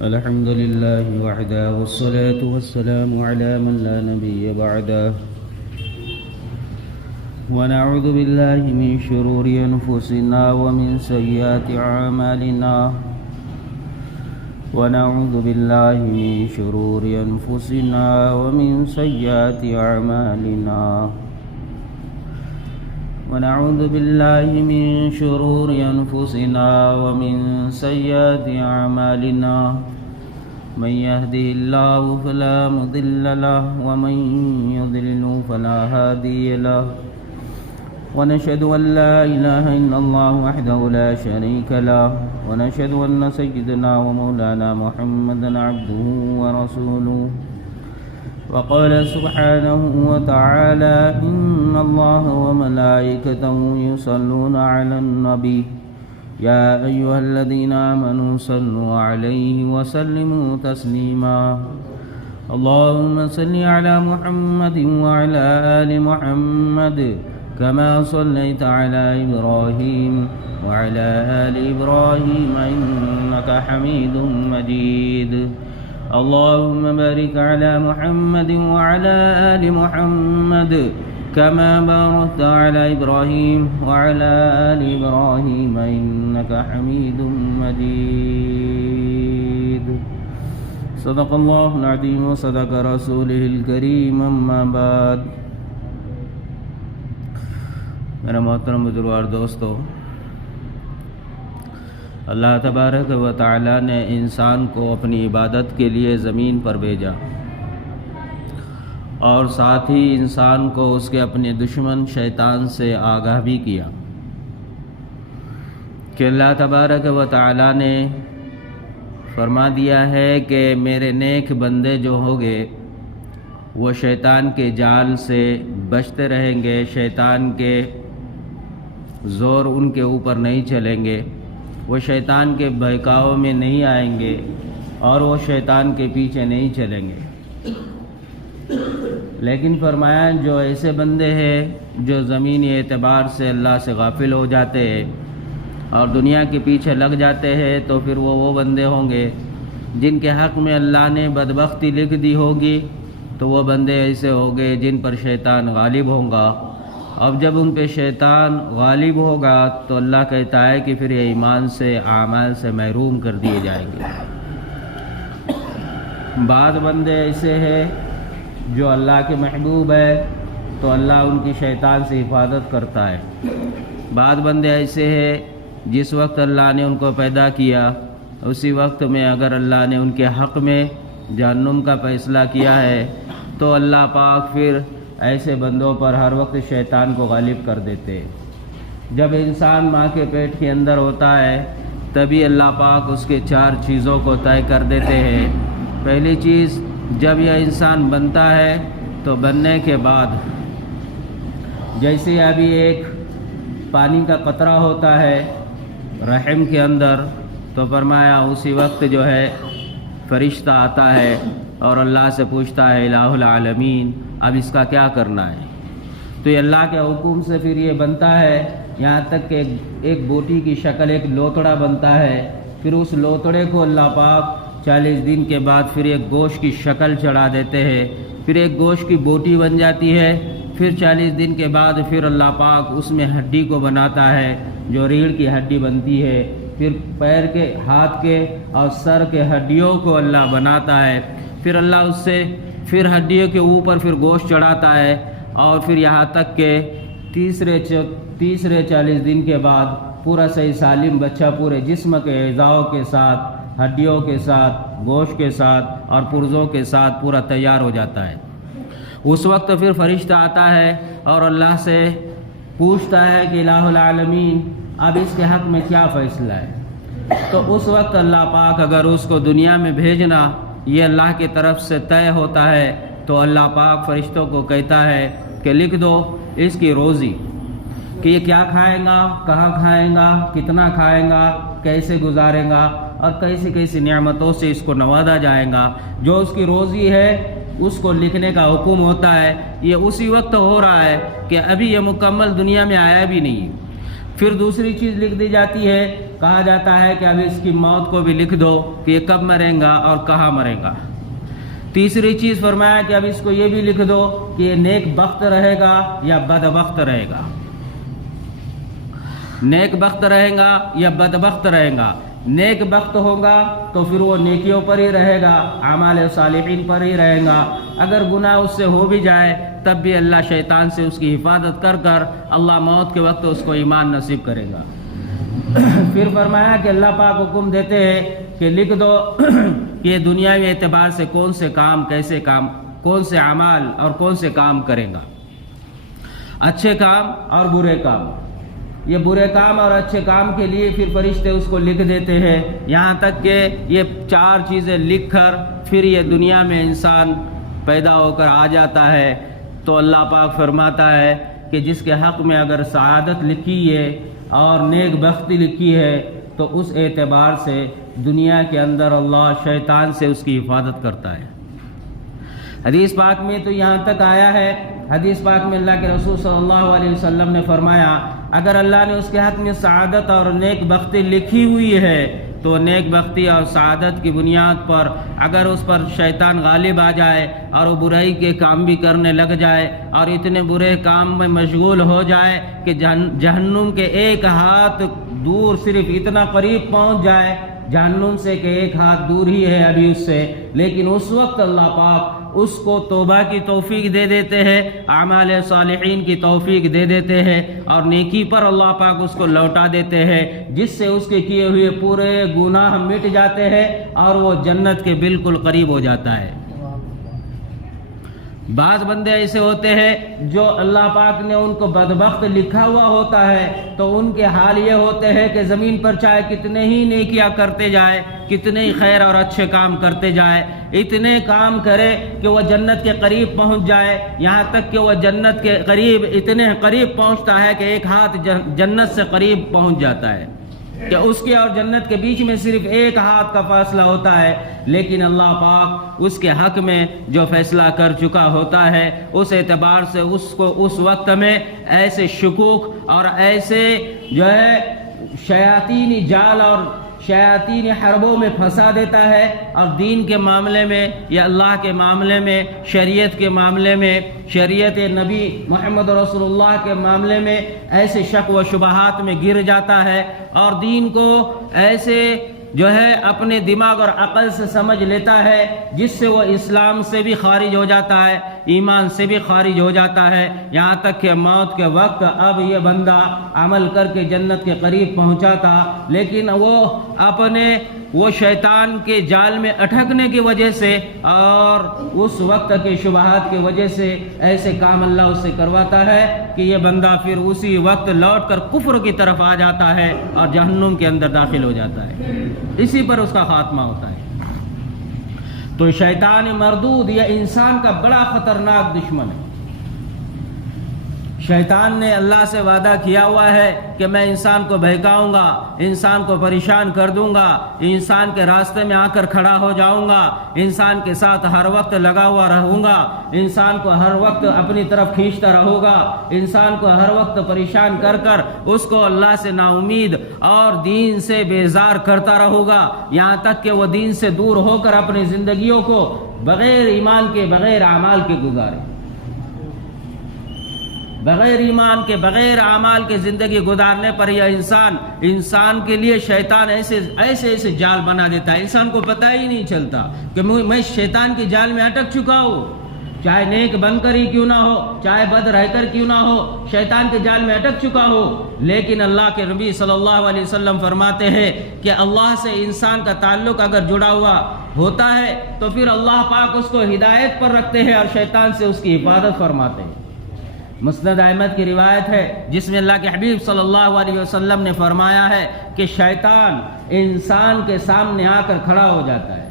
الحمد لله وحده والصلاة والسلام على من لا نبي بعده ونعوذ بالله من شرور أنفسنا ومن سيئات أعمالنا ونعوذ بالله من شرور أنفسنا ومن سيئات أعمالنا ونعوذ بالله من شرور أنفسنا ومن سيئات أعمالنا من يهده الله فلا مضل له ومن يضلل فلا هادي له ونشهد أن لا إله إلا الله وحده لا شريك له ونشهد أن سيدنا ومولانا محمدا عبده ورسوله وقال سبحانه وتعالى إن الله وملائكته يصلون على النبي يا أيها الذين آمنوا صلوا عليه وسلموا تسليما اللهم صل على محمد وعلى آل محمد كما صليت على إبراهيم وعلى آل إبراهيم إنك حميد مجيد اللهم بارك على محمد وعلى آل محمد كما باركت على إبراهيم وعلى آل إبراهيم إنك حميد مجيد صدق الله العظيم وصدق رسوله الكريم أما بعد میرا محترم بزرگوار دوستو، اللہ تبارک و تعالی نے انسان کو اپنی عبادت کے لیے زمین پر بھیجا اور ساتھ ہی انسان کو اس کے اپنے دشمن شیطان سے آگاہ بھی کیا کہ اللہ تبارک و تعالی نے فرما دیا ہے کہ میرے نیک بندے جو ہوگے وہ شیطان کے جال سے بچتے رہیں گے، شیطان کے زور ان کے اوپر نہیں چلیں گے، وہ شیطان کے بہکاؤ میں نہیں آئیں گے اور وہ شیطان کے پیچھے نہیں چلیں گے۔ لیکن فرمایا جو ایسے بندے ہیں جو زمینی اعتبار سے اللہ سے غافل ہو جاتے ہیں اور دنیا کے پیچھے لگ جاتے ہیں تو پھر وہ بندے ہوں گے جن کے حق میں اللہ نے بدبختی لکھ دی ہوگی، تو وہ بندے ایسے ہوں گے جن پر شیطان غالب ہوں گا۔ اب جب ان پہ شیطان غالب ہوگا تو اللہ کہتا ہے کہ پھر یہ ایمان سے اعمال سے محروم کر دیے جائیں گے۔ بعض بندے ایسے ہیں جو اللہ کے محبوب ہے تو اللہ ان کی شیطان سے حفاظت کرتا ہے۔ بعض بندے ایسے ہیں جس وقت اللہ نے ان کو پیدا کیا اسی وقت میں اگر اللہ نے ان کے حق میں جہنم کا فیصلہ کیا ہے تو اللہ پاک پھر ایسے بندوں پر ہر وقت شیطان کو غالب کر دیتے ہیں۔ جب انسان ماں کے پیٹ کے اندر ہوتا ہے تبھی اللہ پاک اس کے 4 چیزوں کو طے کر دیتے ہیں۔ پہلی چیز، جب یہ انسان بنتا ہے تو بننے کے بعد جیسے ابھی ایک پانی کا قطرہ ہوتا ہے رحم کے اندر، تو فرمایا اسی وقت جو ہے فرشتہ آتا ہے اور اللہ سے پوچھتا ہے الہ العالمین اب اس کا کیا کرنا ہے، تو یہ اللہ کے حکم سے پھر یہ بنتا ہے، یہاں تک کہ ایک بوٹی کی شکل ایک لوتڑا بنتا ہے۔ پھر اس لوتڑے کو اللہ پاک 40 دن کے بعد پھر ایک گوشت کی شکل چڑھا دیتے ہیں، پھر ایک گوشت کی بوٹی بن جاتی ہے۔ پھر 40 دن کے بعد پھر اللہ پاک اس میں ہڈی کو بناتا ہے جو ریڑھ کی ہڈی بنتی ہے، پھر پیر کے، ہاتھ کے اور سر کے ہڈیوں کو اللہ بناتا ہے، پھر اللہ اس سے پھر ہڈیوں کے اوپر پھر گوشت چڑھاتا ہے، اور پھر یہاں تک کہ تیسرے 40 دن کے بعد پورا صحیح سالم بچہ پورے جسم کے اعضاؤں کے ساتھ، ہڈیوں کے ساتھ، گوشت کے ساتھ اور پرزوں کے ساتھ پورا تیار ہو جاتا ہے۔ اس وقت پھر فرشتہ آتا ہے اور اللہ سے پوچھتا ہے کہ الہ العالمین اب اس کے حق میں کیا فیصلہ ہے، تو اس وقت اللہ پاک اگر اس کو دنیا میں بھیجنا یہ اللہ کی طرف سے طے ہوتا ہے تو اللہ پاک فرشتوں کو کہتا ہے کہ لکھ دو اس کی روزی، کہ یہ کیا کھائے گا، کہاں کھائے گا، کتنا کھائے گا، کیسے گزارے گا اور کیسی کیسی نعمتوں سے اس کو نوازا جائے گا۔ جو اس کی روزی ہے اس کو لکھنے کا حکم ہوتا ہے، یہ اسی وقت ہو رہا ہے کہ ابھی یہ مکمل دنیا میں آیا بھی نہیں۔ پھر دوسری چیز لکھ دی جاتی ہے، کہا جاتا ہے کہ اب اس کی موت کو بھی لکھ دو کہ یہ کب مرے گا اور کہاں مرے گا۔ تیسری چیز فرمایا کہ اب اس کو یہ بھی لکھ دو کہ یہ نیک بخت رہے گا یا بدبخت رہے گا، نیک بخت رہے گا یا بدبخت رہے گا۔ نیک بخت ہوگا تو پھر وہ نیکیوں پر ہی رہے گا، اعمال صالحین پر ہی رہے گا۔ اگر گناہ اس سے ہو بھی جائے تب بھی اللہ شیطان سے اس کی حفاظت کر کر اللہ موت کے وقت اس کو ایمان نصیب کرے گا۔ پھر فرمایا کہ اللہ پاک حکم دیتے ہیں کہ لکھ دو کہ یہ دنیاوی اعتبار سے کون سے کام، کیسے کام، کون سے اعمال اور کون سے کام کرے گا، اچھے کام اور برے کام۔ یہ برے کام اور اچھے کام کے لیے پھر فرشتے اس کو لکھ دیتے ہیں، یہاں تک کہ یہ 4 چیزیں لکھ کر پھر یہ دنیا میں انسان پیدا ہو کر آ جاتا ہے تو اللہ پاک فرماتا ہے کہ جس کے حق میں اگر سعادت لکھی ہے اور نیک بختی لکھی ہے تو اس اعتبار سے دنیا کے اندر اللہ شیطان سے اس کی حفاظت کرتا ہے۔ حدیث پاک میں تو یہاں تک آیا ہے، حدیث پاک میں اللہ کے رسول صلی اللہ علیہ وسلم نے فرمایا اگر اللہ نے اس کے حق میں سعادت اور نیک بختی لکھی ہوئی ہے تو نیک بختی اور سعادت کی بنیاد پر اگر اس پر شیطان غالب آ جائے اور وہ برائی کے کام بھی کرنے لگ جائے اور اتنے برے کام میں مشغول ہو جائے کہ جہنم کے ایک ہاتھ دور، صرف اتنا قریب پہنچ جائے جہنم سے کہ ایک ہاتھ دور ہی ہے ابھی اس سے، لیکن اس وقت اللہ پاک اس کو توبہ کی توفیق دے دیتے ہیں، اعمال صالحین کی توفیق دے دیتے ہیں اور نیکی پر اللہ پاک اس کو لوٹا دیتے ہیں، جس سے اس کے کیے ہوئے پورے گناہ مٹ جاتے ہیں اور وہ جنت کے بالکل قریب ہو جاتا ہے۔ بعض بندے ایسے ہوتے ہیں جو اللہ پاک نے ان کو بدبخت لکھا ہوا ہوتا ہے تو ان کے حال یہ ہوتے ہیں کہ زمین پر چاہے کتنے ہی نیکیاں کرتے جائے، کتنے ہی خیر اور اچھے کام کرتے جائے، اتنے کام کرے کہ وہ جنت کے قریب پہنچ جائے، یہاں تک کہ وہ جنت کے قریب اتنے قریب پہنچتا ہے کہ ایک ہاتھ جنت سے قریب پہنچ جاتا ہے کہ اس کے اور جنت کے بیچ میں صرف ایک ہاتھ کا فاصلہ ہوتا ہے، لیکن اللہ پاک اس کے حق میں جو فیصلہ کر چکا ہوتا ہے اس اعتبار سے اس کو اس وقت میں ایسے شکوک اور ایسے جو ہے شیاطینی جال اور شیاطین حربوں میں پھنسا دیتا ہے، اور دین کے معاملے میں یا اللہ کے معاملے میں، شریعت کے معاملے میں، شریعت نبی محمد رسول اللہ کے معاملے میں ایسے شک و شبہات میں گر جاتا ہے اور دین کو ایسے جو ہے اپنے دماغ اور عقل سے سمجھ لیتا ہے جس سے وہ اسلام سے بھی خارج ہو جاتا ہے، ایمان سے بھی خارج ہو جاتا ہے، یہاں تک کہ موت کے وقت اب یہ بندہ عمل کر کے جنت کے قریب پہنچا تھا، لیکن وہ اپنے وہ شیطان کے جال میں اٹکنے کی وجہ سے اور اس وقت کے شبہات کی وجہ سے ایسے کام اللہ اس سے کرواتا ہے کہ یہ بندہ پھر اسی وقت لوٹ کر کفر کی طرف آ جاتا ہے اور جہنم کے اندر داخل ہو جاتا ہے، اسی پر اس کا خاتمہ ہوتا ہے۔ تو شیطان مردود یہ انسان کا بڑا خطرناک دشمن ہے۔ شیطان نے اللہ سے وعدہ کیا ہوا ہے کہ میں انسان کو بہکاؤں گا، انسان کو پریشان کر دوں گا، انسان کے راستے میں آ کر کھڑا ہو جاؤں گا، انسان کے ساتھ ہر وقت لگا ہوا رہوں گا، انسان کو ہر وقت اپنی طرف کھینچتا رہوں گا، انسان کو ہر وقت پریشان کر کر اس کو اللہ سے نا امید اور دین سے بیزار کرتا رہوں گا، یہاں تک کہ وہ دین سے دور ہو کر اپنی زندگیوں کو بغیر ایمان کے، بغیر اعمال کے گزارے، بغیر ایمان کے، بغیر اعمال کے زندگی گزارنے پر یہ انسان کے لیے شیطان ایسے جال بنا دیتا ہے، انسان کو پتہ ہی نہیں چلتا کہ میں شیطان کے جال میں اٹک چکا ہوں، چاہے نیک بن کر ہی کیوں نہ ہو، چاہے بد رہ کر کیوں نہ ہو، شیطان کے جال میں اٹک چکا ہو۔ لیکن اللہ کے نبی صلی اللہ علیہ وسلم فرماتے ہیں کہ اللہ سے انسان کا تعلق اگر جڑا ہوا ہوتا ہے تو پھر اللہ پاک اس کو ہدایت پر رکھتے ہیں اور شیطان سے اس کی حفاظت فرماتے ہیں۔ مسند احمد کی روایت ہے جس میں اللہ کے حبیب صلی اللہ علیہ وسلم نے فرمایا ہے کہ شیطان انسان کے سامنے آ کر کھڑا ہو جاتا ہے،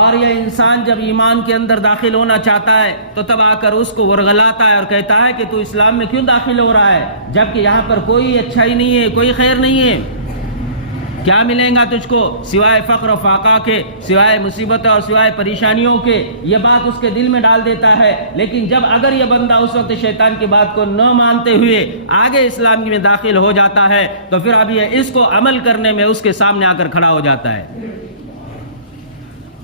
اور یہ انسان جب ایمان کے اندر داخل ہونا چاہتا ہے تو تب آ کر اس کو ورغلاتا ہے اور کہتا ہے کہ تو اسلام میں کیوں داخل ہو رہا ہے جبکہ یہاں پر کوئی اچھائی نہیں ہے، کوئی خیر نہیں ہے۔ کیا ملیں گا تجھ کو سوائے فقر و فاقہ کے، سوائے مصیبتوں اور سوائے پریشانیوں کے، یہ بات اس کے دل میں ڈال دیتا ہے۔ لیکن جب اگر یہ بندہ اس وقت شیطان کی بات کو نہ مانتے ہوئے آگے اسلام میں داخل ہو جاتا ہے تو پھر اب یہ اس کو عمل کرنے میں اس کے سامنے آ کر کھڑا ہو جاتا ہے۔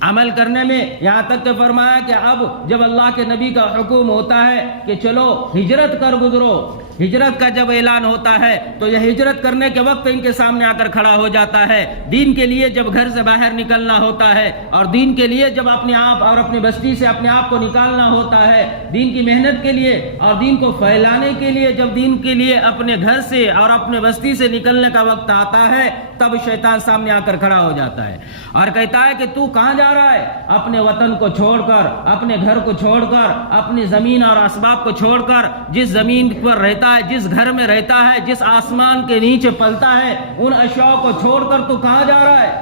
عمل کرنے میں یہاں تک کہ فرمایا کہ اب جب اللہ کے نبی کا حکم ہوتا ہے کہ چلو ہجرت کر گزرو، ہجرت کا جب اعلان ہوتا ہے تو یہ ہجرت کرنے کے وقت ان کے سامنے آ کر کھڑا ہو جاتا ہے۔ دین کے لیے جب گھر سے باہر نکلنا ہوتا ہے اور دین کے لیے جب اپنے آپ اور اپنی بستی سے اپنے آپ کو نکالنا ہوتا ہے، دین کی محنت کے لیے اور دین کو پھیلانے کے لیے، جب دین کے لیے اپنے گھر سے اور اپنے بستی سے نکلنے کا وقت آتا ہے تب شیطان سامنے آ کر کھڑا ہو جاتا ہے اور کہتا ہے کہ تو کہاں جا رہا ہے؟ اپنے وطن کو چھوڑ کر، اپنے گھر کو چھوڑ کر، اپنی زمین اور اسباب کو چھوڑ کر، جس زمین پر رہتا ہے، جس گھر میں رہتا ہے، جس آسمان کے نیچے پلتا ہے، ان اشیاء کو چھوڑ کر تو کہاں جا رہا ہے؟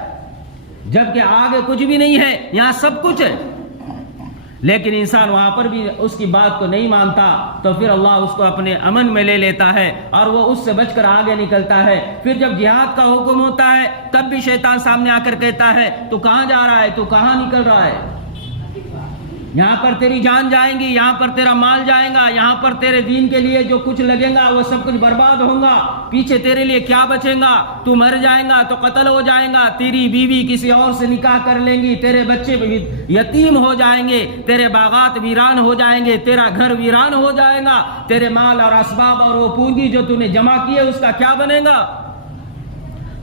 جبکہ آگے کچھ بھی نہیں ہے، یہاں سب کچھ ہے۔ لیکن انسان وہاں پر بھی اس کی بات کو نہیں مانتا تو پھر اللہ اس کو اپنے امن میں لے لیتا ہے اور وہ اس سے بچ کر آگے نکلتا ہے۔ پھر جب جہاد کا حکم ہوتا ہے تب بھی شیطان سامنے آ کر کہتا ہے تو کہاں جا رہا ہے، تو کہاں نکل رہا ہے؟ یہاں پر تیری جان جائیں گی، یہاں پر تیرا مال جائے گا، یہاں پر تیرے دین کے لیے جو کچھ لگے گا وہ سب کچھ برباد ہوگا، پیچھے تیرے لیے کیا بچے گا؟ تو مر جائے گا تو قتل ہو جائے گا، تیری بیوی کسی اور سے نکاح کر لیں گی، تیرے بچے یتیم ہو جائیں گے، تیرے باغات ویران ہو جائیں گے، تیرا گھر ویران ہو جائے گا، تیرے مال اور اسباب اور وہ پونجی جو تو نے جمع کی ہے اس کا کیا بنے گا؟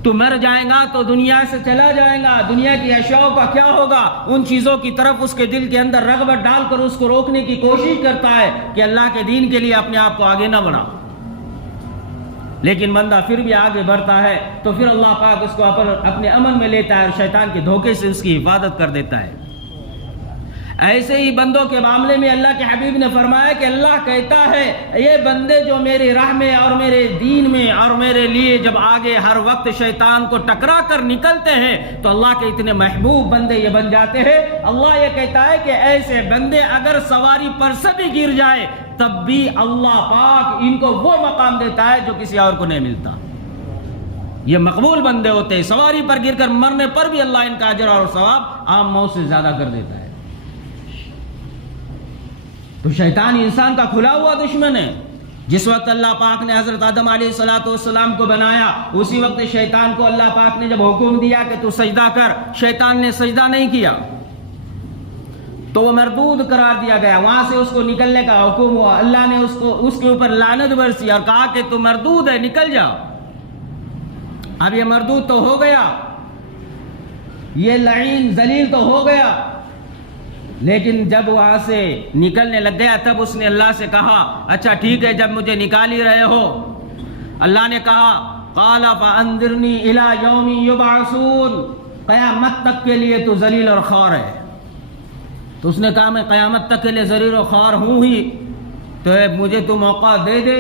تو مر جائے گا تو دنیا سے چلا جائے گا، دنیا کی اشیاء کا کیا ہوگا؟ ان چیزوں کی طرف اس کے دل کے اندر رغبت ڈال کر اس کو روکنے کی کوشش کرتا ہے کہ اللہ کے دین کے لیے اپنے آپ کو آگے نہ بڑھا۔ لیکن بندہ پھر بھی آگے بڑھتا ہے تو پھر اللہ پاک اس کو اپنے امن میں لیتا ہے اور شیطان کے دھوکے سے اس کی حفاظت کر دیتا ہے۔ ایسے ہی بندوں کے معاملے میں اللہ کے حبیب نے فرمایا کہ اللہ کہتا ہے یہ بندے جو میری راہ میں اور میرے دین میں اور میرے لیے جب آگے ہر وقت شیطان کو ٹکرا کر نکلتے ہیں تو اللہ کے اتنے محبوب بندے یہ بن جاتے ہیں۔ اللہ یہ کہتا ہے کہ ایسے بندے اگر سواری پر سے بھی گر جائے تب بھی اللہ پاک ان کو وہ مقام دیتا ہے جو کسی اور کو نہیں ملتا۔ یہ مقبول بندے ہوتے ہیں، سواری پر گر کر مرنے پر بھی اللہ ان کا اجر اور ثواب عام موت سے زیادہ کر دیتا ہے۔ تو شیطان انسان کا کھلا ہوا دشمن ہے۔ جس وقت اللہ پاک نے حضرت آدم علیہ السلام کو بنایا اسی وقت شیطان کو اللہ پاک نے جب حکم دیا کہ تو سجدہ کر، شیطان نے سجدہ نہیں کیا تو وہ مردود قرار دیا گیا، وہاں سے اس کو نکلنے کا حکم ہوا، اللہ نے اس کے اوپر لعنت برسی اور کہا کہ تو مردود ہے، نکل جا۔ اب یہ مردود تو ہو گیا، یہ لعین ذلیل تو ہو گیا، لیکن جب وہاں سے نکلنے لگ گیا تب اس نے اللہ سے کہا اچھا ٹھیک ہے جب مجھے نکال ہی رہے ہو، اللہ نے کہا قال فانذرنی الی یوم یبعثون، قیامت تک کے لیے تو ذلیل اور خوار ہے۔ تو اس نے کہا میں قیامت تک کے لیے ذلیل اور خوار ہوں ہی، تو مجھے تو موقع دے دے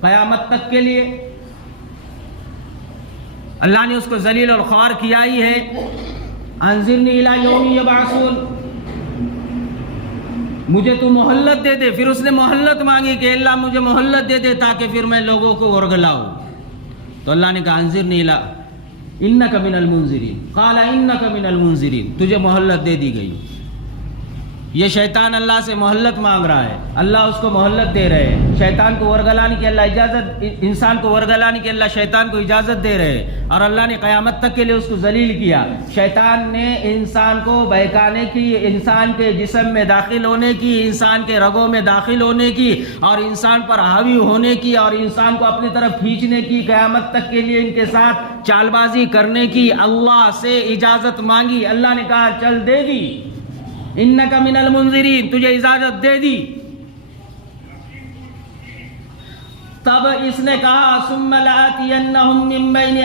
قیامت تک کے لیے۔ اللہ نے اس کو ذلیل اور خوار کیا ہی ہے، انذرنی الی یوم یبعثون، مجھے تو مہلت دے دے۔ پھر اس نے مہلت مانگی کہ اللہ مجھے مہلت دے دے تاکہ پھر میں لوگوں کو ورگلاؤں۔ تو اللہ نے کہا انذرنی الی انک من المنذرین، قال انک من المنذرین، تجھے مہلت دے دی گئی۔ یہ شیطان اللہ سے مہلت مانگ رہا ہے، اللہ اس کو مہلت دے رہے ہیں۔ شیطان کو ورگلانے کی اللہ اجازت، انسان کو ورگلانے کی اللہ شیطان کو اجازت دے رہے ہیں، اور اللہ نے قیامت تک کے لیے اس کو ذلیل کیا۔ شیطان نے انسان کو بہکانے کی، انسان کے جسم میں داخل ہونے کی، انسان کے رگوں میں داخل ہونے کی اور انسان پر حاوی ہونے کی اور انسان کو اپنی طرف کھینچنے کی، قیامت تک کے لیے ان کے ساتھ چال بازی کرنے کی اللہ سے اجازت مانگی۔ اللہ نے کہا چل دے دی، انک من المنذرین، تجھے اجازت دے دی۔ تب اس نے کہا ثم لآتینہم من بین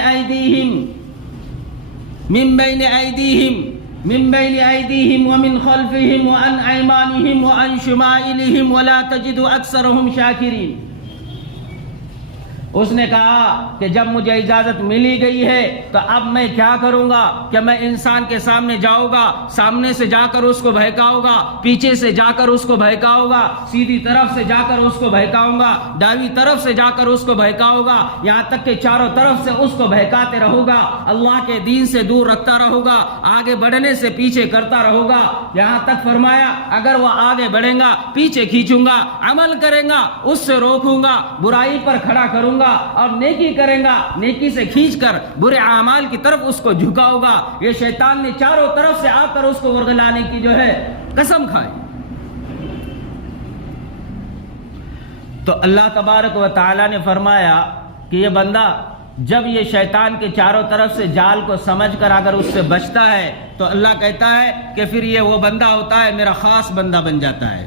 ایدیہم ومن خلفہم وعن ایمانہم وعن شمائلہم ولا تجد اکثرہم شاکرین۔ اس نے کہا کہ جب مجھے اجازت ملی گئی ہے تو اب میں کیا کروں گا کہ میں انسان کے سامنے جاؤں گا، سامنے سے جا کر اس کو بہکاؤں گا، پیچھے سے جا کر اس کو بہکاؤں گا، سیدھی طرف سے جا کر اس کو بہکاؤں گا، دائیں طرف سے جا کر اس کو بہکاؤں گا، یہاں تک کہ چاروں طرف سے اس کو بہکاتے رہوں گا، اللہ کے دین سے دور رکھتا رہوں گا، آگے بڑھنے سے پیچھے کرتا رہوں گا، یہاں تک فرمایا اگر وہ آگے بڑھیں گا پیچھے کھینچوں گا، عمل کریں گا اس سے روکوں گا، برائی پر کھڑا کروں گا اور نیکی کریں گا نیکی سے کھینچ کر برے اعمال کی طرف اس کو جھکاؤں گا۔ یہ شیطان نے چاروں طرف سے آ کر اس کو ورگلانے کی جو ہے قسم کھائی۔ تو اللہ تبارک و تعالی نے فرمایا کہ یہ بندہ جب یہ شیطان کے چاروں طرف سے جال کو سمجھ کر اگر اس سے بچتا ہے تو اللہ کہتا ہے کہ پھر یہ وہ بندہ ہوتا ہے میرا خاص بندہ بن جاتا ہے۔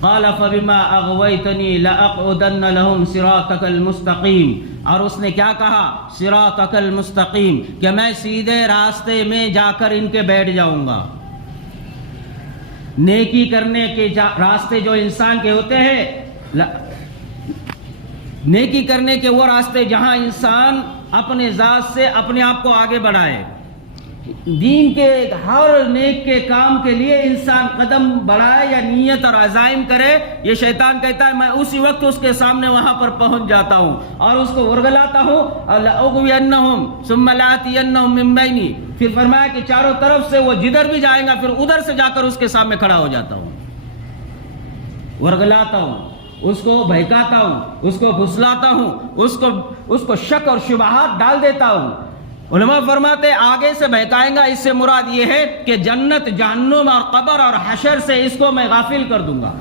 قال فبما اغويتني لاقعدن لهم صراطك المستقيم، اور اس نے کیا کہا؟ صراطك المستقيم، کہ میں سیدھے راستے میں جا کر ان کے بیٹھ جاؤں گا۔ نیکی کرنے کے راستے جو انسان کے ہوتے ہیں، نیکی کرنے کے وہ راستے جہاں انسان اپنے ذات سے اپنے آپ کو آگے بڑھائے، دین کے ہر نیک کے کام کے لیے انسان قدم بڑھائے یا نیت اور عزائم کرے، یہ شیطان کہتا ہے میں اسی وقت اس کے سامنے وہاں پر پہنچ جاتا ہوں اور اس کو ورگلاتا ہوں، لأغوینہم ثم لآتینہم من بینی، پھر فرمایا کہ چاروں طرف سے وہ جدھر بھی جائیں گا پھر ادھر سے جا کر اس کے سامنے کھڑا ہو جاتا ہوں، ورگلاتا ہوں، اس کو بہکاتا ہوں، اس کو پھسلاتا ہوں، اس کو شک اور شبہات ڈال دیتا ہوں۔ علماء فرماتے آگے سے بہکائیں گا، اس سے مراد یہ ہے کہ جنت، جہنم اور قبر اور حشر سے اس کو میں غافل کر دوں گا،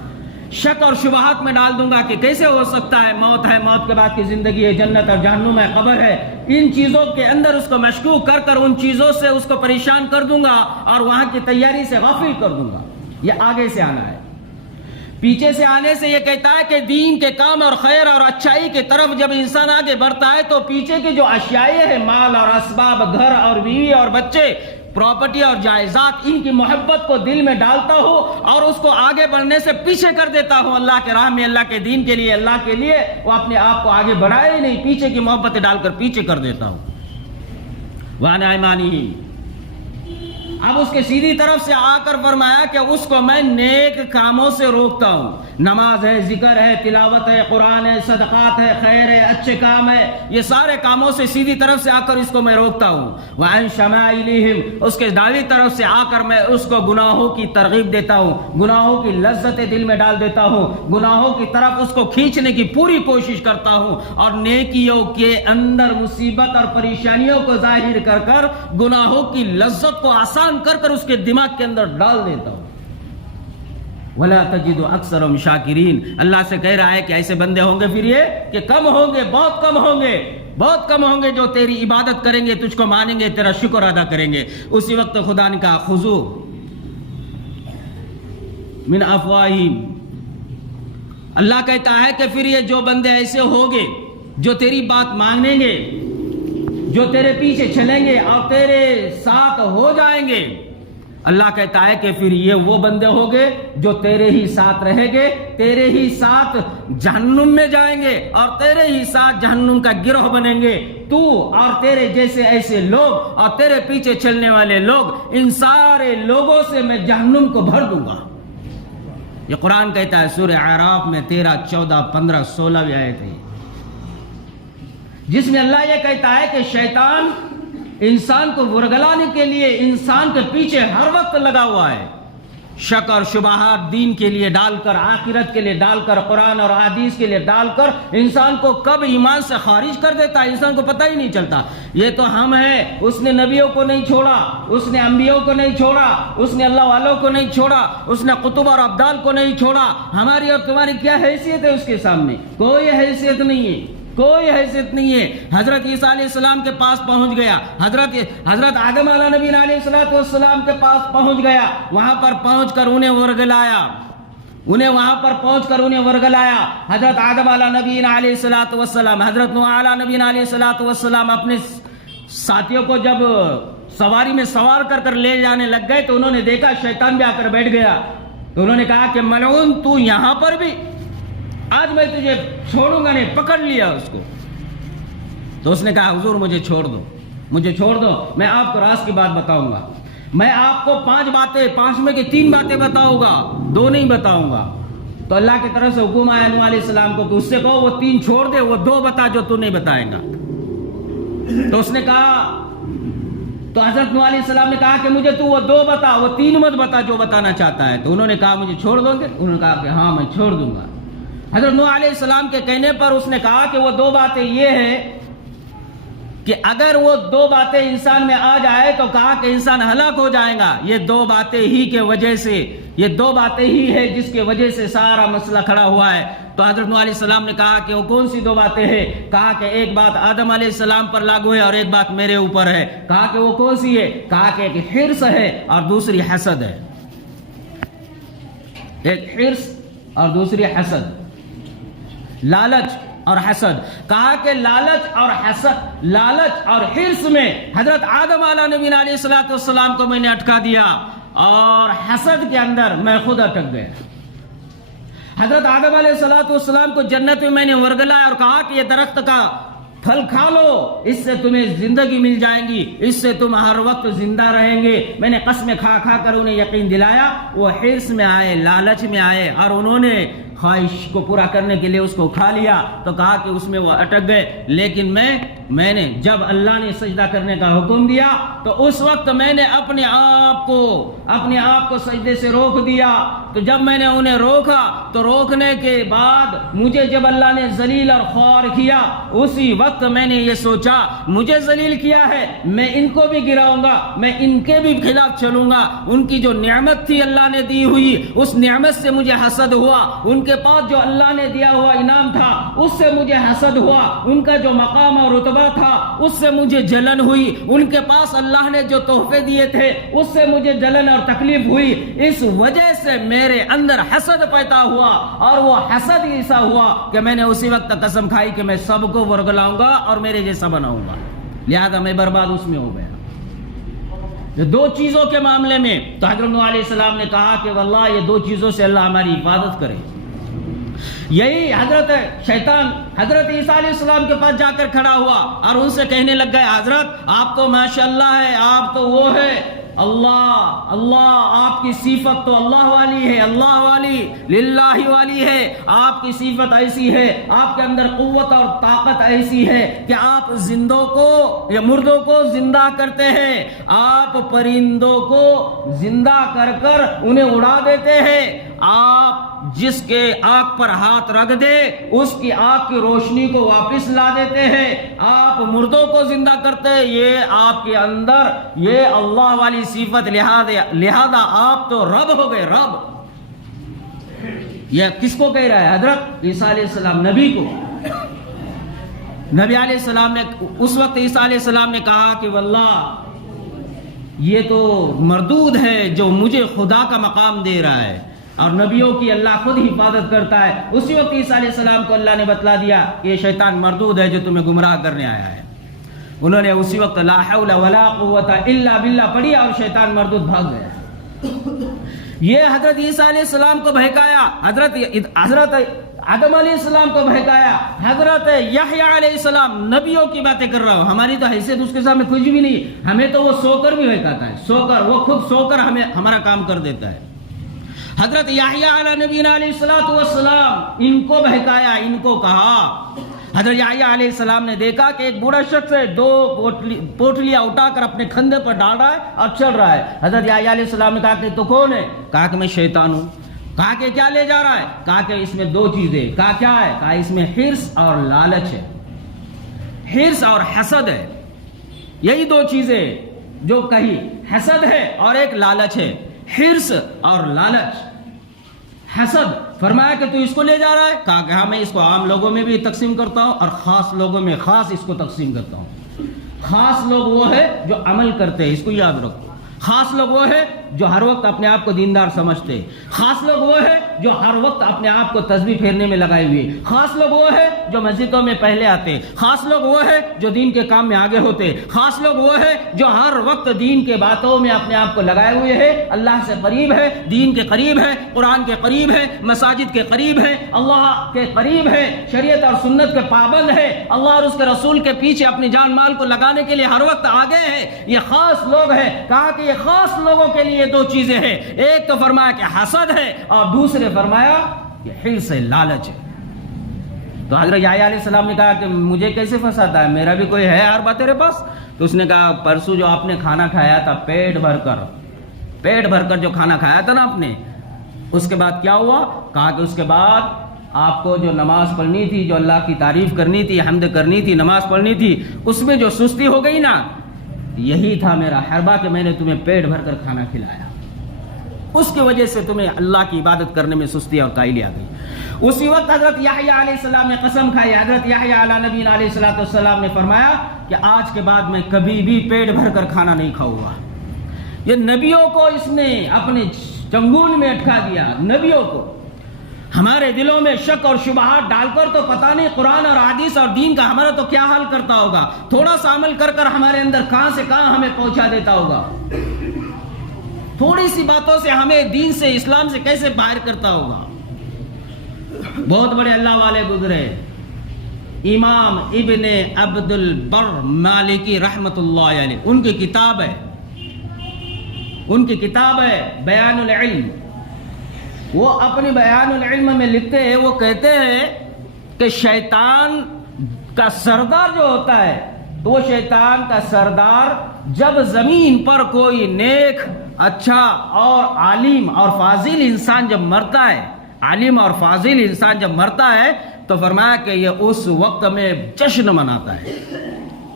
شک اور شبہات میں ڈال دوں گا کہ کیسے ہو سکتا ہے، موت ہے، موت کے بعد کی زندگی ہے، جنت اور جہنم ہے، قبر ہے، ان چیزوں کے اندر اس کو مشکوک کر کر ان چیزوں سے اس کو پریشان کر دوں گا اور وہاں کی تیاری سے غافل کر دوں گا۔ یہ آگے سے آنا ہے۔ پیچھے سے آنے سے یہ کہتا ہے کہ دین کے کام اور خیر اور اچھائی کی طرف جب انسان آگے بڑھتا ہے تو پیچھے کے جو اشیاء ہیں، مال اور اسباب، گھر اور بیوی اور بچے، پراپرٹی اور جائیداد، ان کی محبت کو دل میں ڈالتا ہوں اور اس کو آگے بڑھنے سے پیچھے کر دیتا ہوں اللہ کے راہ میں، اللہ کے دین کے لیے، اللہ کے لیے وہ اپنے آپ کو آگے بڑھائے ہی نہیں، پیچھے کی محبتیں ڈال کر پیچھے کر دیتا ہوں۔ وعن ایمانہ، اب اس کے سیدھی طرف سے آ کر فرمایا کہ اس کو میں نیک کاموں سے روکتا ہوں، نماز ہے، ذکر ہے، تلاوت ہے، قرآن ہے، صدقات ہے، خیر ہے، اچھے کام ہے، یہ سارے کاموں سے سیدھی طرف سے آ کر اس کو میں روکتا ہوں۔ وعن شمائلہم، اس کے دائیں طرف سے آ کر میں اس کو گناہوں کی ترغیب دیتا ہوں، گناہوں کی لذتیں دل میں ڈال دیتا ہوں، گناہوں کی طرف اس کو کھینچنے کی پوری کوشش کرتا ہوں اور نیکیوں کے اندر مصیبت اور پریشانیوں کو ظاہر کر کر گناہوں کی لذت کو آسان کر کر اس کے دماغ کے اندر ڈال دیتا ہوں۔ وَلَا تَجِدُ أَكْثَرَهُمْ شَاكِرِينَ، اللہ سے کہہ رہا ہے کہ ایسے بندے ہوں گے پھر یہ کہ کم ہوں گے، بہت کم ہوں گے، بہت کم ہوں گے جو تیری عبادت کریں گے، تجھ کو مانیں گے، تیرا شکر ادا کریں گے۔ اسی وقت خدا نے کہا خُذُوا مِنْ أَفْوَاهِهِمْ، اللہ کہتا ہے کہ پھر یہ جو بندے ایسے ہوں گے جو تیری بات مانیں گے، جو تیرے پیچھے چلیں گے اور تیرے ساتھ ہو جائیں گے، اللہ کہتا ہے کہ پھر یہ وہ بندے ہوں گے جو تیرے ہی ساتھ رہیں گے، تیرے ہی ساتھ جہنم میں جائیں گے اور تیرے ہی ساتھ جہنم کا گروہ بنیں گے۔ تو اور تیرے جیسے ایسے لوگ اور تیرے پیچھے چلنے والے لوگ، ان سارے لوگوں سے میں جہنم کو بھر دوں گا۔ یہ قرآن کہتا ہے سورہ اعراف میں 13، 14، 15، 16 آیت ہے، جس میں اللہ یہ کہتا ہے کہ شیطان انسان کو ورگلانے کے لیے انسان کے پیچھے ہر وقت لگا ہوا ہے، شک اور شبہات دین کے لیے ڈال کر، آخرت کے لیے ڈال کر، قرآن اور حدیث کے لیے ڈال کر انسان کو کب ایمان سے خارج کر دیتا ہے انسان کو پتہ ہی نہیں چلتا۔ یہ تو ہم ہیں، اس نے نبیوں کو نہیں چھوڑا، اس نے انبیاء کو نہیں چھوڑا، اس نے اللہ والوں کو نہیں چھوڑا، اس نے قطب اور ابدال کو نہیں چھوڑا، ہماری اور تمہاری کیا حیثیت ہے اس کے سامنے؟ کوئی حیثیت نہیں ہے، کوئی حیثیت نہیں ہے۔ حضرت عیسیٰ علیہ السلام کے پاس پہنچ گیا، حضرت آدم علیہ نبی علیہ السلام کے پاس پہنچ گیا، وہاں پر پہنچ کر انہیں ورگلایا، حضرت آدم علیہ نبی علیہ السلام، حضرت نوح علیہ نبی علیہ السلام اپنے ساتھیوں کو جب سواری میں سوار کر کر لے جانے لگ گئے تو انہوں نے دیکھا شیطان بھی آ کر بیٹھ گیا، تو انہوں نے کہا کہ ملعون تو یہاں پر بھی، آج میں تجھے چھوڑوں گا نہیں. پکڑ لیا اس کو. تو اس نے کہا حضور مجھے چھوڑ دو, مجھے چھوڑ دو, میں آپ کو راز کی بات بتاؤں گا. میں آپ کو 5 باتیں, 5 میں کی 3 باتیں بتاؤں گا, 2 نہیں بتاؤں گا. تو اللہ کی طرف سے حکم آیا نوح علیہ السلام کو کہ اس سے کہو وہ 3 چھوڑ دے, وہ 2 بتا جو تو نہیں بتائے گا. تو اس نے کہا, تو حضرت نوح علیہ السلام نے کہا کہ مجھے تو وہ 2 بتا, وہ 3 مت بتا جو بتانا چاہتا ہے. تو انہوں نے کہا مجھے چھوڑ دو گے؟ انہوں نے کہا کہ ہاں میں چھوڑ دوں گا. حضرت نوح علیہ السلام کے کہنے پر اس نے کہا کہ وہ 2 باتیں یہ ہیں کہ اگر وہ 2 باتیں انسان میں آ جائے تو کہا کہ انسان ہلاک ہو جائے گا. یہ 2 باتیں ہی کے وجہ سے, یہ 2 باتیں ہی ہے جس کے وجہ سے سارا مسئلہ کھڑا ہوا ہے. تو حضرت نوح علیہ السلام نے کہا کہ وہ کون سی 2 باتیں ہیں؟ کہا کہ ایک بات آدم علیہ السلام پر لاگو ہے اور ایک بات میرے اوپر ہے. کہا کہ وہ کون سی ہے؟ کہا کہ ایک حرص ہے اور دوسری حسد ہے. ایک حرص اور دوسری حسد, لالچ اور حسد. کہا کہ لالچ اور حسد, لالچ اور حرص میں حضرت آدم علیہ نبی علیہ السلام کو میں نے اٹکا دیا اور حسد کے اندر میں خود اٹک گیا. حضرت آدم علیہ السلام کو جنت میں میں نے ورگلایا اور کہا کہ یہ درخت کا پھل کھا لو, اس سے تمہیں زندگی مل جائے گی, اس سے تم ہر وقت زندہ رہیں گے. میں نے قسمیں کھا کھا کر انہیں یقین دلایا. وہ حرص میں آئے, لالچ میں آئے اور انہوں نے خواہش کو پورا کرنے کے لیے اس کو کھا لیا. تو کہا کہ اس میں وہ اٹک گئے. لیکن میں نے جب اللہ نے سجدہ کرنے کا حکم دیا تو اس وقت میں نے اپنے آپ کو سجدے سے روک دیا. تو جب میں نے انہیں روکا تو روکنے کے بعد مجھے جب اللہ نے ذلیل اور خوار کیا, اسی وقت میں نے یہ سوچا مجھے ذلیل کیا ہے, میں ان کو بھی گراؤں گا, میں ان کے بھی خلاف چلوں گا. ان کی جو نعمت تھی اللہ نے دی ہوئی, اس نعمت سے مجھے حسد ہوا. ان کے پاس جو اللہ نے دیا ہوا انعام تھا اس سے مجھے حسد ہوا. ان کا جو مقام اور رتبہ تھا اس سے مجھے جلن ہوئی. ان کے پاس اللہ نے جو تحفے دیے تھے اس سے مجھے جلن اور تکلیف ہوئی. اس وجہ سے میرے اندر حسد پیدا ہوا اور وہ حسد ایسا ہوا کہ میں نے اسی وقت قسم کھائی کہ میں سب کو ورگلاؤں گا اور میرے جیسا بناؤں گا. لہذا میں برباد اس میں ہو گیا. یہ 2 چیزوں کے معاملے میں تو حضرت نوح علیہ السلام نے کہا کہ واللہ یہ 2 چیزوں سے اللہ ہماری حفاظت کرے. یہی حضرت شیطان حضرت عیسیٰ علیہ السلام کے پاس جا کر کھڑا ہوا اور ان سے کہنے لگ گئے, حضرت آپ تو ماشاءاللہ ہے, آپ تو وہ ہے اللہ, آپ کی صفت تو اللہ والی ہے, اللہ والی, للہ والی ہے. آپ کی صفت ایسی ہے, آپ کے اندر قوت اور طاقت ایسی ہے کہ آپ زندوں کو یا مردوں کو زندہ کرتے ہیں, آپ پرندوں کو زندہ کر کر انہیں اڑا دیتے ہیں. آپ جس کے آنکھ پر ہاتھ رکھ دے اس کی آنکھ کی روشنی کو واپس لا دیتے ہیں. آپ مردوں کو زندہ کرتے ہیں, یہ آپ کے اندر یہ اللہ والی صفت, لہذا آپ تو رب ہو گئے, رب. یہ کس کو کہہ رہا ہے؟ حضرت عیسیٰ علیہ السلام, نبی کو. نبی علیہ السلام نے اس وقت عیسیٰ علیہ السلام نے کہا کہ واللہ یہ تو مردود ہے جو مجھے خدا کا مقام دے رہا ہے, اور نبیوں کی اللہ خود حفاظت کرتا ہے. اسی وقت عیسیٰ علیہ السلام کو اللہ نے بتلا دیا کہ یہ شیطان مردود ہے جو تمہیں گمراہ کرنے آیا ہے. انہوں نے اسی وقت لا حول ولا قوت الا باللہ پڑھی اور شیطان مردود بھاگ گیا. یہ حضرت عیسیٰ علیہ السلام کو بہکایا, حضرت آدم علیہ السلام کو بہکایا, حضرت یحییٰ علیہ السلام. نبیوں کی باتیں کر رہا ہوں, ہماری تو حیثیت اس کے سامنے کچھ بھی نہیں. ہمیں تو وہ سو کر بھی بہکاتا ہے, وہ خود سو کر ہمیں ہمارا کام کر دیتا ہے. حضرت یحییٰ علیہ نبی علیہ السلام ان کو بہکایا, ان کو کہا. حضرت یحییٰ علیہ السلام نے دیکھا کہ ایک بوڑھا شخص ہے 2 پوٹلیاں اٹھا کر اپنے کندھے پر ڈال رہا ہے اور چل رہا ہے. حضرت یحییٰ علیہ السلام نے کہا کہ تو کون ہے؟ کہا کہ میں شیطان ہوں. کہا کہ کیا لے جا رہا ہے؟ کہا کہ اس میں 2 چیزیں. کہا کیا ہے؟ کہا اس میں حرص اور لالچ ہے, حرص اور حسد ہے. یہی 2 چیزیں جو کہی, حسد ہے اور ایک لالچ ہے. حرص اور لالچ. حسد فرمایا کہ تو اس کو لے جا رہا ہے. کہا کہ ہاں میں اس کو عام لوگوں میں بھی تقسیم کرتا ہوں اور خاص لوگوں میں خاص اس کو تقسیم کرتا ہوں. خاص لوگ وہ ہے جو عمل کرتے ہیں, اس کو یاد رکھو. خاص لوگ وہ ہے جو ہر وقت اپنے آپ کو دیندار سمجھتے، خاص لوگ وہ ہے جو ہر وقت اپنے آپ کو تسبیح پھیرنے میں لگائے ہوئے، خاص لوگ وہ ہے جو مسجدوں میں پہلے آتے، خاص لوگ وہ ہے جو دین کے کام میں آگے ہوتے، خاص لوگ وہ ہے جو ہر وقت دین کے باتوں میں اپنے آپ کو لگائے ہوئے ہے، اللہ سے قریب ہے، دین کے قریب ہے، قرآن کے قریب ہے، مساجد کے قریب ہے، اللہ کے قریب ہے، شریعت اور سنت کے پابند ہے، اللہ اور اس کے رسول کے پیچھے اپنی جان مال کو لگانے کے لیے ہر وقت آگے ہے، یہ خاص لوگ ہیں۔ کہا کہ یہ خاص لوگوں کے لیے دو چیزیں ہیں، ایک تو فرمایا کہ حسد ہے اور دوسرے فرمایا کہ حرص ہے، لالچ ہے۔ تو حضرت یحییٰ علیہ السلام نے کہا کہ مجھے کیسے پھنساتا ہے، میرا بھی کوئی ہے اربا تیرے پاس؟ تو اس نے کہا پرسوں جو آپ نے کھانا کھایا تھا پیٹ بھر کر جو کھانا کھایا تھا نا آپ نے، اس کے بعد کیا ہوا؟ کہا کہ اس کے بعد آپ کو جو نماز پڑھنی تھی، جو اللہ کی تعریف کرنی تھی، حمد کرنی تھی، نماز پڑھنی تھی، اس میں جو سستی ہو گئی نا، یہی تھا میرا حربہ کہ میں نے تمہیں پیٹ بھر کر کھانا کھلایا، اس کی وجہ سے تمہیں اللہ کی عبادت کرنے میں سستی اور کائلی آ گئی۔ اسی وقت حضرت یحییٰ علیہ السلام نے قسم کھائی، حضرت یحییٰ علیہ نبینا علیہ السلام نے فرمایا کہ آج کے بعد میں کبھی بھی پیٹ بھر کر کھانا نہیں کھاؤں گا۔ یہ نبیوں کو اس نے اپنے چنگول میں اٹکا دیا، نبیوں کو ہمارے دلوں میں شک اور شبہات ڈال کر تو پتہ نہیں قرآن اور حدیث اور دین کا ہمارا تو کیا حال کرتا ہوگا، تھوڑا سا عمل کر کر ہمارے اندر کہاں سے کہاں ہمیں پہنچا دیتا ہوگا، تھوڑی سی باتوں سے ہمیں دین سے اسلام سے کیسے باہر کرتا ہوگا۔ بہت بڑے اللہ والے گزرے، امام ابن عبد البر مالکی رحمت اللہ علیہ، ان کی کتاب ہے بیان العلم۔ وہ اپنی بیان العلم میں لکھتے ہیں، وہ کہتے ہیں کہ شیطان کا سردار جو ہوتا ہے، تو وہ شیطان کا سردار جب زمین پر کوئی نیک، اچھا اور عالم اور فاضل انسان جب مرتا ہے، عالم اور فاضل انسان جب مرتا ہے تو فرمایا کہ یہ اس وقت میں جشن مناتا ہے،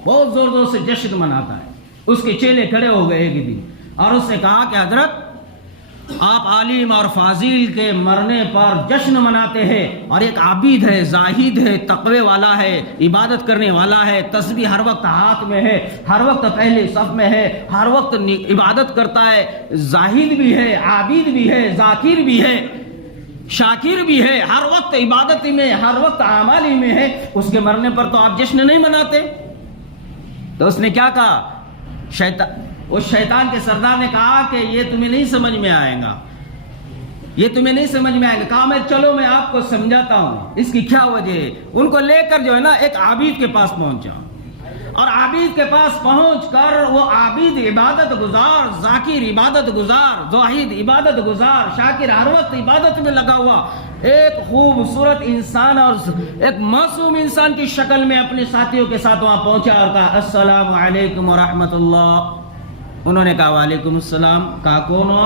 بہت زور زور سے جشن مناتا ہے۔ اس کے چیلے کھڑے ہو گئے ایک دن اور اس نے کہا کہ حضرت آپ عالم اور فاضل کے مرنے پر جشن مناتے ہیں، اور ایک عابد ہے، زاہد ہے، تقوی والا ہے، عبادت کرنے والا ہے، تسبیح ہر وقت ہاتھ میں ہے، ہر وقت پہلے صف میں ہے، ہر وقت عبادت کرتا ہے، زاہد بھی ہے، عابد بھی ہے، ذاکر بھی ہے، شاکر بھی ہے، ہر وقت عبادت میں، ہر وقت اعمال میں ہے، اس کے مرنے پر تو آپ جشن نہیں مناتے؟ تو اس نے کیا کہا؟ اس شیطان کے سردار نے کہا کہ یہ تمہیں نہیں سمجھ میں آئے گا، یہ تمہیں نہیں سمجھ میں آئے گا۔ کہا میں چلو میں آپ کو سمجھاتا ہوں اس کی کیا وجہ ہے۔ ان کو لے کر جو ہے نا ایک عابد کے پاس پہنچا، اور عابد کے پاس پہنچ کر وہ عابد عبادت گزار، ذاکر عبادت گزار، زاہد عبادت گزار، شاکر ہر وقت عبادت میں لگا ہوا ایک خوبصورت انسان اور ایک معصوم انسان کی شکل میں اپنے ساتھیوں کے ساتھ وہاں پہنچا اور کہا السلام علیکم ورحمۃ اللہ۔ انہوں نے کہا وعلیکم السلام۔ کہا کون ہو؟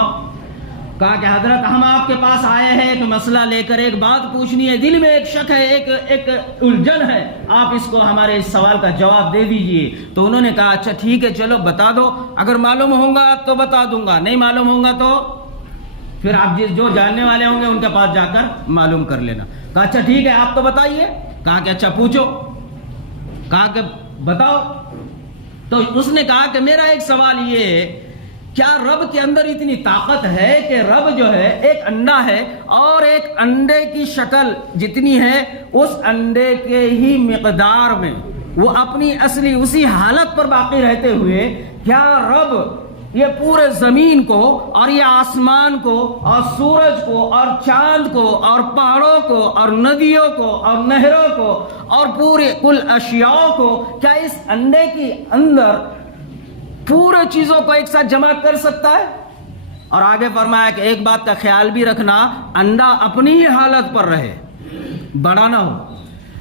کہا کہ حضرت ہم آپ کے پاس آئے ہیں ایک مسئلہ لے کر، ایک بات پوچھنی ہے، دل میں ایک شک ہے، ایک الجھن ہے، آپ اس کو ہمارے اس سوال کا جواب دے دیجئے۔ تو انہوں نے کہا اچھا ٹھیک ہے چلو بتا دو، اگر معلوم ہوگا تو بتا دوں گا، نہیں معلوم ہوگا تو پھر آپ جو جاننے والے ہوں گے ان کے پاس جا کر معلوم کر لینا۔ کہا اچھا ٹھیک ہے آپ تو بتائیے۔ کہا کہ اچھا پوچھو۔ کہا کہ بتاؤ۔ تو اس نے کہا کہ میرا ایک سوال یہ ہے، کیا رب کے اندر اتنی طاقت ہے کہ رب جو ہے ایک انڈا ہے اور ایک انڈے کی شکل جتنی ہے اس انڈے کے ہی مقدار میں وہ اپنی اصلی اسی حالت پر باقی رہتے ہوئے، کیا رب یہ پورے زمین کو اور یہ آسمان کو اور سورج کو اور چاند کو اور پہاڑوں کو اور ندیوں کو اور نہروں کو اور پورے کل اشیاء کو کیا اس انڈے کے اندر پورے چیزوں کو ایک ساتھ جمع کر سکتا ہے؟ اور آگے فرمایا کہ ایک بات کا خیال بھی رکھنا، انڈا اپنی ہی حالت پر رہے، بڑا نہ ہو،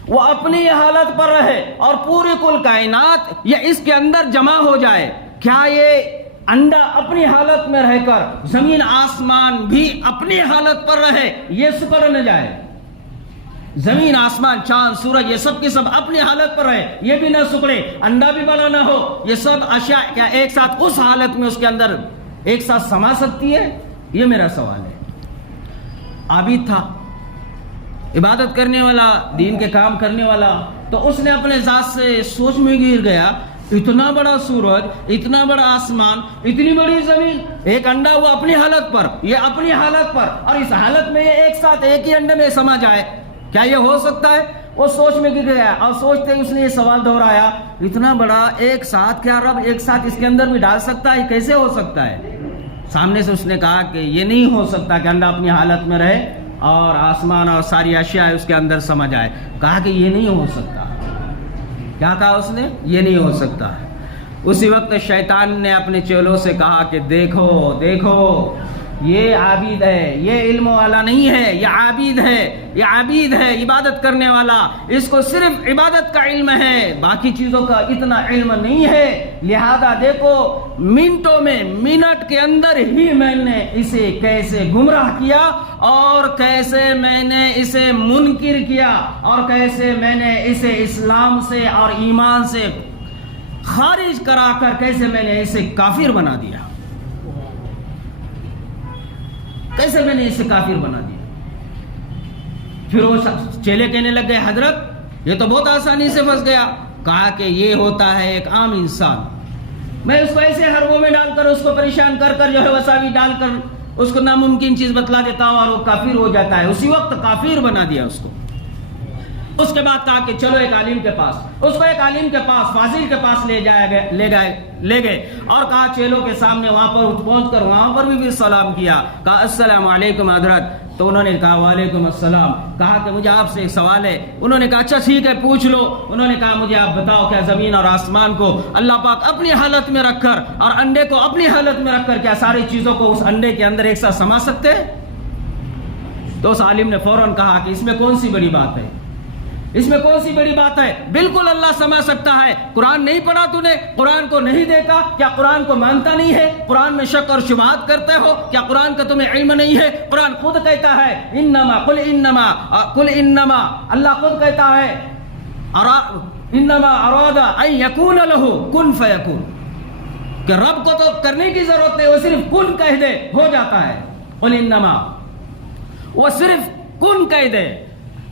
وہ اپنی ہی حالت پر رہے اور پوری کل کائنات یہ اس کے اندر جمع ہو جائے، کیا یہ انڈا اپنی حالت میں رہ کر زمین آسمان بھی اپنی حالت پر رہے، یہ سکڑ نہ جائے؟ زمین آسمان چاند سورج یہ سب کی سب اپنی حالت پر رہے، یہ بھی نہ سکڑے، انڈا بھی بڑا نہ ہو، یہ سب اشیاء کیا ایک ساتھ اس حالت میں اس کے اندر ایک ساتھ سما سکتی ہے؟ یہ میرا سوال ہے۔ عابد تھا، عبادت کرنے والا، دین کے کام کرنے والا، تو اس نے اپنے ذات سے سوچ میں گر گیا، اتنا بڑا سورج، اتنا بڑا آسمان، اتنی بڑی زمین، ایک انڈا وہ اپنی حالت پر، یہ اپنی حالت پر، اور اس حالت میں یہ ایک ساتھ ایک ہی انڈے میں سما جائے، کیا یہ ہو سکتا ہے؟ وہ سوچ میں گر گیا اور سوچتے اس نے یہ سوال دہرایا، اتنا بڑا ایک ساتھ کیا رب ایک ساتھ اس کے اندر بھی ڈال سکتا ہے؟ کیسے ہو سکتا ہے؟ سامنے سے اس نے کہا کہ یہ نہیں ہو سکتا کہ انڈا اپنی حالت میں رہے اور آسمان اور ساری اشیاء اس کے اندر سما جائے۔ کہا کہ یہ نہیں ہو سکتا۔ کیا کہا اس نے؟ یہ نہیں ہو سکتا۔ اسی وقت شیطان نے اپنے چیلوں سے کہا کہ دیکھو دیکھو، یہ عابد ہے، یہ علم والا نہیں ہے، یہ عابد ہے، یہ عابد ہے، عبادت کرنے والا، اس کو صرف عبادت کا علم ہے، باقی چیزوں کا اتنا علم نہیں ہے، لہذا دیکھو منٹوں میں، منٹ کے اندر ہی میں نے اسے کیسے گمراہ کیا اور کیسے میں نے اسے منکر کیا اور کیسے میں نے اسے اسلام سے اور ایمان سے خارج کرا کر کیسے میں نے اسے کافر بنا دیا، کیسے میں نے اسے کافر بنا دیا۔ پھر وہ چیلے کہنے لگ گئے حضرت یہ تو بہت آسانی سے پھنس گیا۔ کہا کہ یہ ہوتا ہے ایک عام انسان، میں اس کو ایسے حربوں میں ڈال کر اس کو پریشان کر کر جو ہے وساوی ڈال کر اس کو ناممکن چیز بتلا دیتا ہوں اور وہ کافر ہو جاتا ہے، اسی وقت کافر بنا دیا اس کو۔ اس کے بعد کہا کہ چلو ایک عالم کے پاس، اس کو ایک عالم کے پاس، فاضل کے پاس لے گئے اور کہا چیلوں کے سامنے وہاں پر پہنچ کر وہاں پر بھی سلام کیا، کہا السلام علیکم حضرت۔ تو انہوں نے کہا وعلیکم السلام۔ کہا کہ مجھے آپ سے ایک سوال ہے۔ انہوں نے کہا اچھا ٹھیک ہے پوچھ لو۔ انہوں نے کہا مجھے آپ بتاؤ کیا زمین اور آسمان کو اللہ پاک اپنی حالت میں رکھ کر اور انڈے کو اپنی حالت میں رکھ کر کیا ساری چیزوں کو اس انڈے کے اندر ایک ساتھ سما سکتے ہیں؟ تو اس عالم نے فوراً کہا کہ اس میں کون سی بڑی بات ہے، اس میں کون سی بڑی بات ہے، بالکل اللہ سما سکتا ہے۔ قرآن نہیں پڑھا تو نے، قرآن کو نہیں دیکھا، کیا قرآن کو مانتا نہیں ہے، قرآن میں شک اور شبہات کرتے ہو، کیا قرآن کا تمہیں علم نہیں ہے؟ قرآن خود کہتا ہے قل انما اللہ خود کہتا ہے انما اراد ان یکون له کن فیکون، کہ رب کو تو کرنے کی ضرورت نہیں، وہ صرف کن کہہ دے ہو جاتا ہے۔ قل انما، وہ صرف کن کہہ دے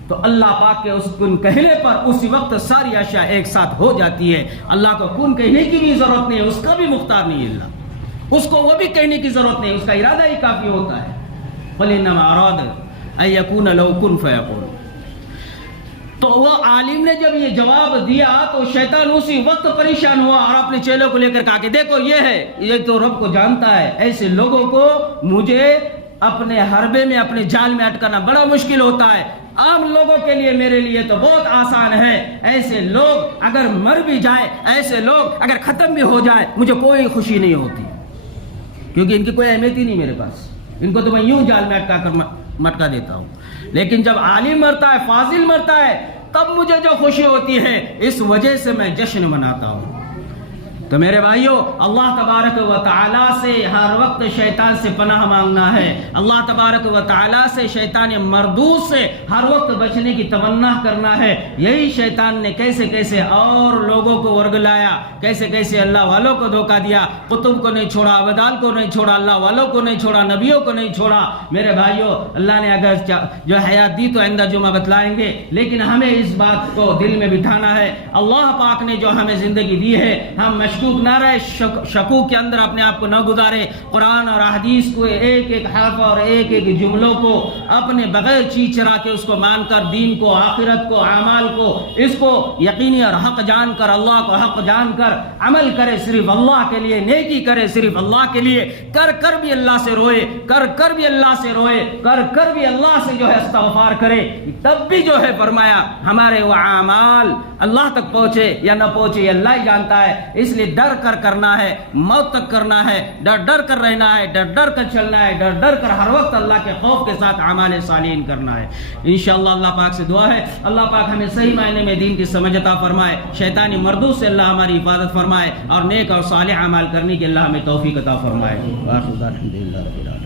تو اللہ پاک کے اس کن کہنے پر اسی وقت ساری اشیاء ایک ساتھ ہو جاتی ہے۔ اللہ کو کن کہنے کی بھی ضرورت نہیں ہے، اس کا بھی مختار نہیں ہے اللہ، اس کو وہ بھی کہنے کی ضرورت نہیں، اس کا ارادہ ہی کافی ہوتا ہے۔ قل انما اراد ان یکون له کن فیکون۔ تو وہ عالم نے جب یہ جواب دیا تو شیطان اسی وقت پریشان ہوا اور اپنے چیلوں کو لے کر کہا کہ دیکھو یہ ہے، یہ تو رب کو جانتا ہے، ایسے لوگوں کو مجھے اپنے حربے میں اپنے جال میں اٹکانا بڑا مشکل ہوتا ہے، عام لوگوں کے لیے میرے لیے تو بہت آسان ہے، ایسے لوگ اگر مر بھی جائے، ایسے لوگ اگر ختم بھی ہو جائے مجھے کوئی خوشی نہیں ہوتی، کیونکہ ان کی کوئی اہمیت ہی نہیں میرے پاس، ان کو تو میں یوں جال میں اٹکا کر مٹکا دیتا ہوں، لیکن جب عالم مرتا ہے، فاضل مرتا ہے، تب مجھے جو خوشی ہوتی ہے، اس وجہ سے میں جشن مناتا ہوں۔ تو میرے بھائیوں، اللہ تبارک و تعالیٰ سے ہر وقت شیطان سے پناہ مانگنا ہے، اللہ تبارک و تعالیٰ سے شیطان مردود سے ہر وقت بچنے کی تمنا کرنا ہے۔ یہی شیطان نے کیسے کیسے اور لوگوں کو ورگلایا، کیسے کیسے اللہ والوں کو دھوکہ دیا، قطب کو نہیں چھوڑا، ابدال کو نہیں چھوڑا، اللہ والوں کو نہیں چھوڑا، نبیوں کو نہیں چھوڑا۔ میرے بھائیوں، اللہ نے اگر جو حیات دی تو آئندہ جمعہ بتلائیں گے، لیکن ہمیں اس بات کو دل میں بٹھانا ہے، اللہ پاک نے جو ہمیں زندگی دی ہے، ہم مشکوک نہ رہے، شکوک کے اندر اپنے آپ کو نہ گزارے، قرآن اور حدیث کو ایک ایک حرف اور ایک ایک جملوں کو اپنے بغیر چیز چرا کے اس کو مان کر دین کو، آخرت کو، اعمال کو، اس کو یقینی اور حق جان کر، اللہ کو حق جان کر عمل کرے، صرف اللہ کے لیے نیکی کرے، صرف اللہ کے لیے، کر کر بھی اللہ سے روئے، کر کر بھی اللہ سے روئے، کر کر بھی اللہ سے جو ہے استغفار کرے، تب بھی جو ہے فرمایا ہمارے وہ اعمال اللہ تک پہنچے یا نہ پہنچے یہ اللہ ہی جانتا ہے۔ اس لیے ڈر کر کرنا ہے، موت تک کرنا ہے، ڈر ڈر کر رہنا ہے، ڈر ڈر کر چلنا ہے، ڈر ڈر کر ہر وقت اللہ کے خوف کے ساتھ اعمال صالحین کرنا ہے۔ انشاءاللہ اللہ پاک سے دعا ہے اللہ پاک ہمیں صحیح معنی میں دین کی سمجھ عطا فرمائے، شیطانی مردود سے اللہ ہماری حفاظت فرمائے، اور نیک اور صالح اعمال کرنے کی اللہ ہمیں توفیق عطا فرمائے۔